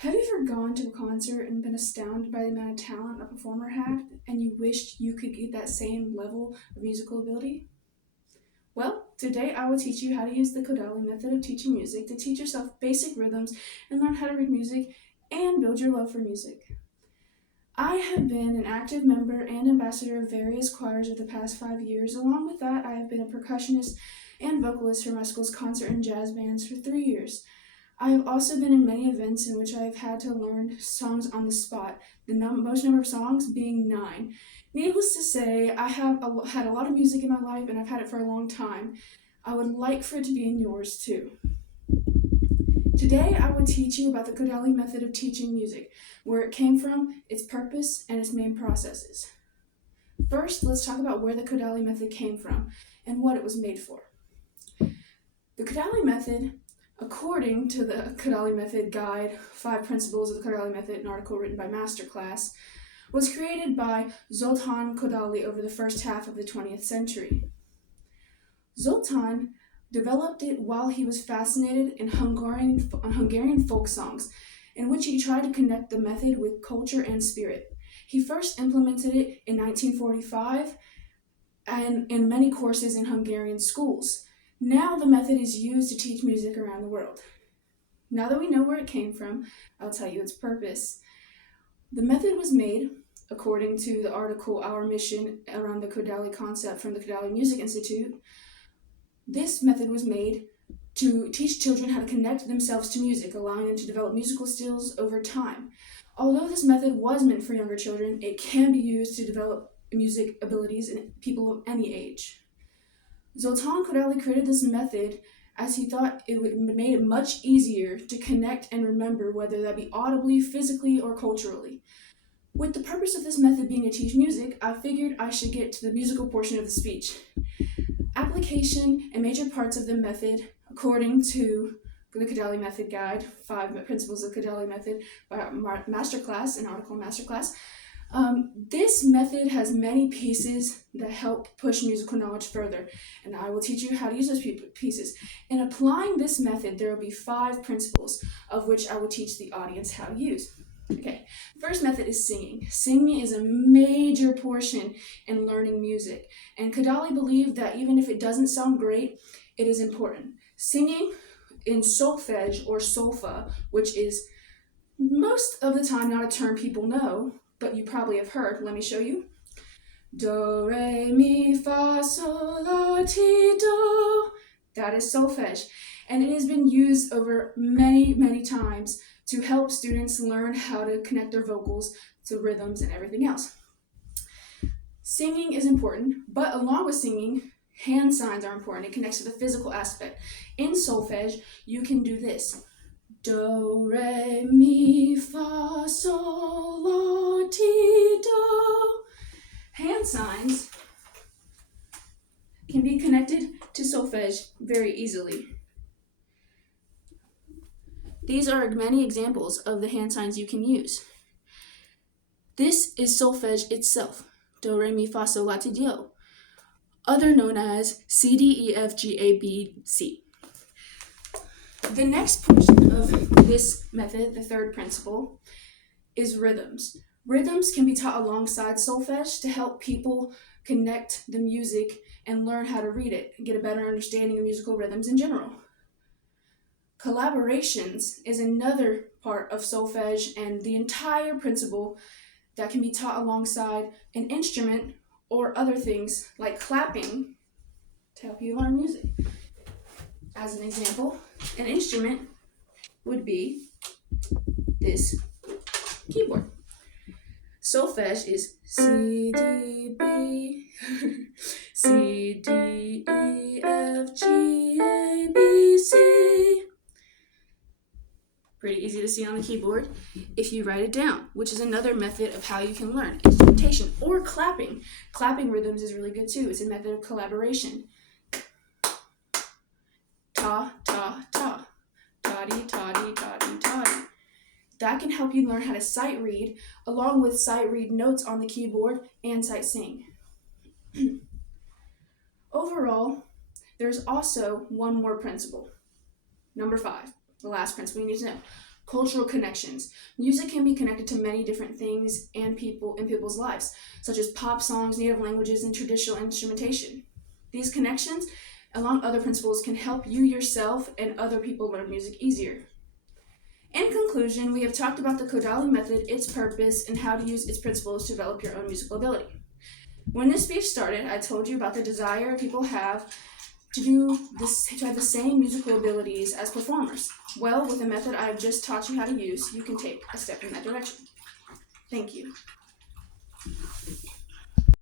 Have you ever gone to a concert and been astounded by the amount of talent a performer had, and you wished you could get that same level of musical ability? Well, today I will teach you how to use the Kodali method of teaching music to teach yourself basic rhythms and learn how to read music and build your love for music. I have been an active member and ambassador of various choirs over the past 5 years. Along with that, I have been a percussionist and vocalist for my school's concert and jazz bands for 3 years. I have also been in many events in which I have had to learn songs on the spot, the most number of songs being 9. Needless to say, I have had a lot of music in my life, and I've had it for a long time. I would like for it to be in yours too. Today, I will teach you about the Kodali method of teaching music, where it came from, its purpose, and its main processes. First, let's talk about where the Kodali method came from and what it was made for. The Kodali method, according to the Kodali Method Guide, 5 Principles of the Kodali Method, an article written by Masterclass, was created by Zoltan Kodali over the first half of the 20th century. Zoltan developed it while he was fascinated in Hungarian folk songs, in which he tried to connect the method with culture and spirit. He first implemented it in 1945 and in many courses in Hungarian schools. Now the method is used to teach music around the world. Now that we know where it came from, I'll tell you its purpose. The method was made, according to the article Our Mission Around the Kodali Concept from the Kodali Music Institute. This method was made to teach children how to connect themselves to music, allowing them to develop musical skills over time. Although this method was meant for younger children, it can be used to develop music abilities in people of any age. Zoltan Kodali created this method as he thought it would make it much easier to connect and remember, whether that be audibly, physically, or culturally. With the purpose of this method being to teach music, I figured I should get to the musical portion of the speech. Application and major parts of the method, according to the Kodali Method Guide, 5 Principles of the Kodali Method by Masterclass, an article in Masterclass. This method has many pieces that help push musical knowledge further, and I will teach you how to use those pieces. In applying this method, there will be 5 principles, of which I will teach the audience how to use. Okay, first method is singing. Singing is a major portion in learning music, and Kodali believed that even if it doesn't sound great, it is important. Singing in solfege or solfa, which is most of the time not a term people know, but you probably have heard. Let me show you. Do, re, mi, fa, sol, la, ti, do. That is solfege, and it has been used over many, many times to help students learn how to connect their vocals to rhythms and everything else. Singing is important, but along with singing, hand signs are important. It connects to the physical aspect. In solfege, you can do this. Do, re, mi, fa, sol, la, ti, do. Hand signs can be connected to solfege very easily. These are many examples of the hand signs you can use. This is solfege itself, do, re, mi, fa, sol, la, ti, do, other known as C, D, E, F, G, A, B, C. The next portion of this method, the third principle, is rhythms. Rhythms can be taught alongside solfege to help people connect the music and learn how to read it and get a better understanding of musical rhythms in general. Collaborations is another part of solfege and the entire principle that can be taught alongside an instrument or other things like clapping to help you learn music. As an example, an instrument would be this keyboard. Solfege is C, D, B, C, D, E, F, G, A, B, C. Pretty easy to see on the keyboard if you write it down, which is another method of how you can learn. Instrumentation or clapping. Clapping rhythms is really good too. It's a method of collaboration. Ta, ta, ta. Ta-dee, ta-dee, ta-dee, ta-dee. That can help you learn how to sight read, along with sight read notes on the keyboard and sight sing. Overall, there's also one more principle. Number 5, the last principle you need to know. Cultural connections. Music can be connected to many different things and people in people's lives, such as pop songs, native languages, and traditional instrumentation. These connections, along other principles, can help you yourself and other people learn music easier. In conclusion, we have talked about the Kodali method, its purpose, and how to use its principles to develop your own musical ability. When this speech started, I told you about the desire people have to have the same musical abilities as performers. Well, with the method I have just taught you how to use, you can take a step in that direction. Thank you.